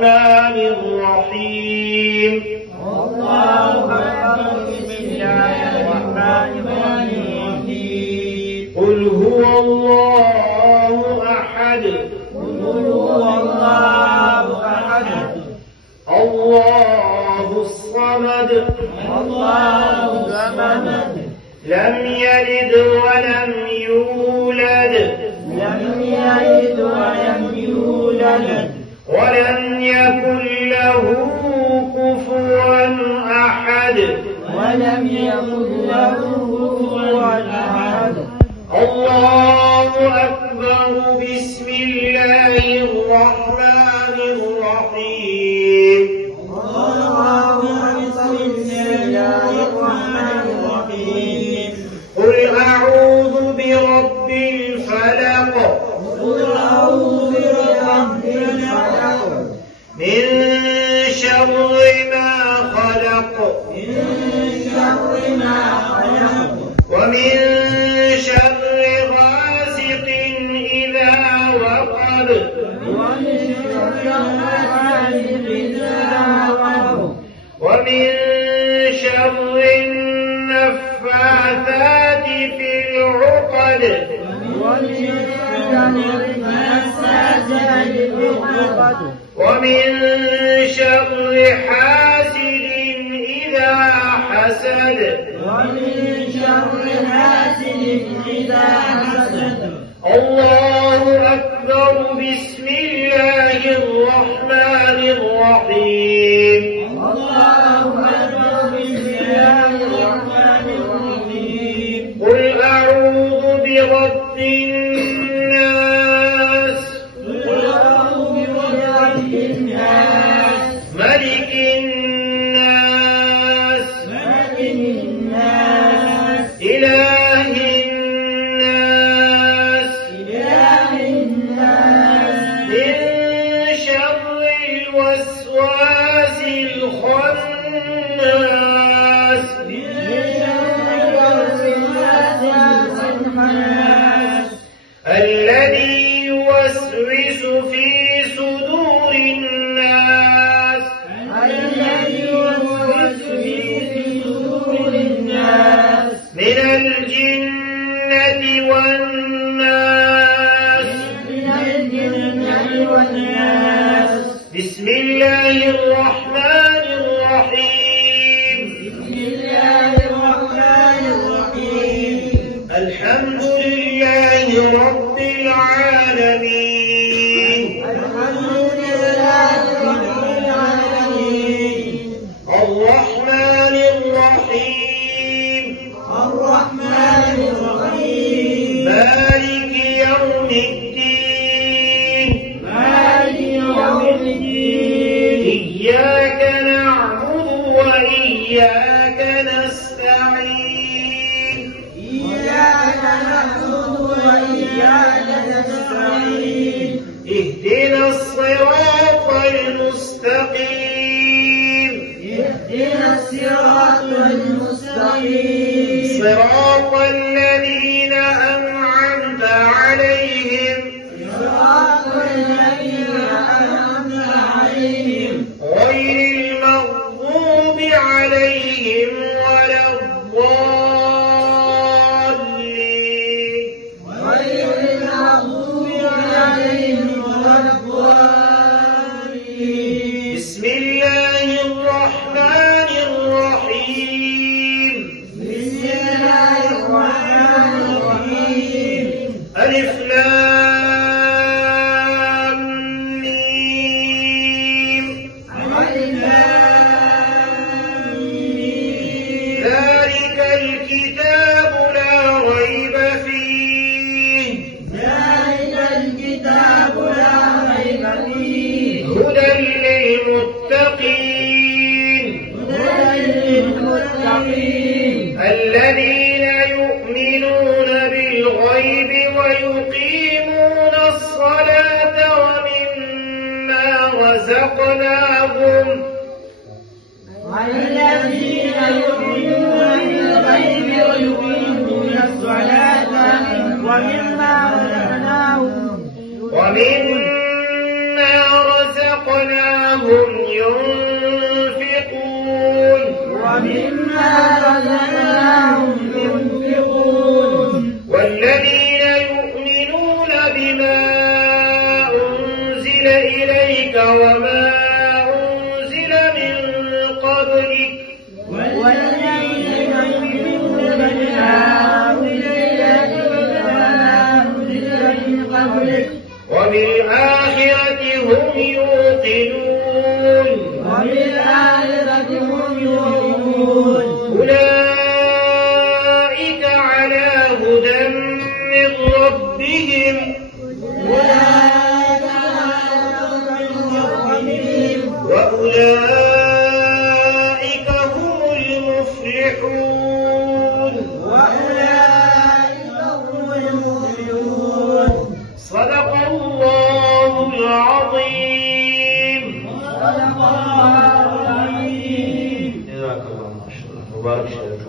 الرحمن الرحيم. الله أكبر. بسم الله الرحمن الرحيم. قل هو الله أحد. قل هو الله أحد. الله الصمد. الله الصمد. لم يلد ولم يولد. لم يلد ولم يولد. ولم يكن له كفوا أحد. ولم يكن له كفوا أحد. الله أكبر. بسم الله الرحمن الرحيم. الله أكبر. بسم الله الرحمن الرحيم. قل أعوذ برب الفلق. قل أعوذ برب الفلق. من شر ما خلق. من شر ما خلق. ومن شر غاسق إذا وقب. ومن شر غاسق إذا وقب. ومن شر النفاثات في العقد. ومن شر النفاثات في العقد. ومن شر حاسد إذا حسد. ومن شر حاسد إذا حسد. الله أكبر. بسم الله الرحمن الرحيم. الله أكبر. بسم الله الرحمن الرحيم. قل أعوذ برب الناس. قل أعوذ برب الناس. ملك الناس. ملك الناس. إله الناس. إله الناس. من شر الوسواس الخناس. من شر الوسواس الخناس. الذي يوسوس في صدور الناس. الذي يوسوس في صدور الناس. من الجنة والناس. من الجنة والناس. بسم الله الرحمن الرحيم. بسم الله الرحمن الرحيم. الحمد لله رب العالمين. الحمد لله رب العالمين. الرحمن الرحيم. الرحمن الرحيم. مالك يوم الدين. مالك يوم الدين. إياك نعبد وإياك نستعين. إياك نعبد وإياك نستعين. اهدنا الصراط المستقيم. اهدنا الصراط المستقيم. صراط الذين أنعمت عليهم صراط الذين أنعمت عليهم غير المغضوب عليهم ولا الضالين. غير المغضوب عليهم ولا الضالين. بسم الله الرحمن الرحيم. بسم الله الرحمن الرحيم. ألف لام ميم. ذلك الكتاب لا ريب فيه. ذلك الكتاب لا ريب فيه. هدى للمتقين. هدى للمتقين. الذين يؤمنون بالغيب ويقيمون الصلاة ومما رزقناهم. الذين يؤمنون بالغيب ويقيمون الصلاة ومما رزقناهم أولئك على هدى من ربهم وأولئك هم المفلحون صدق الله العظيم. جزاك الله ما شاء الله مبارك شيخ.